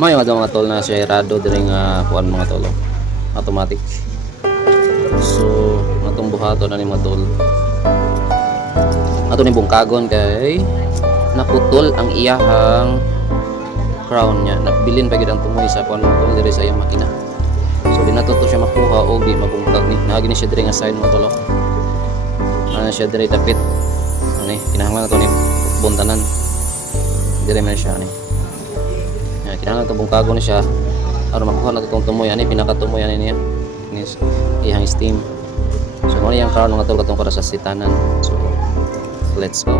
May mga tol na siya Rado diri nga kuan mga tol. Automatic. So, atong buhaton na ni mga tol. Ato ni bungkagon kay naputol ang iyahang crown niya. Nabilin pa gid ang tumoy sa kuan mga tol diri sa iyang makina. So, di natuto siya makuha o di mabungkag ni. Naagi ni siya diri nga sign mga tol. Ano siya diri dapit. Ani, kinahanglan nato ni buntanan. Diri man siya ani. Kinahanglan ito bungkago na siya para makuha na itong tumoy. Ano yung pinakatumoy niya is ihang steam. So ano yung karon mga tol katong para sa sitanan. So let's go.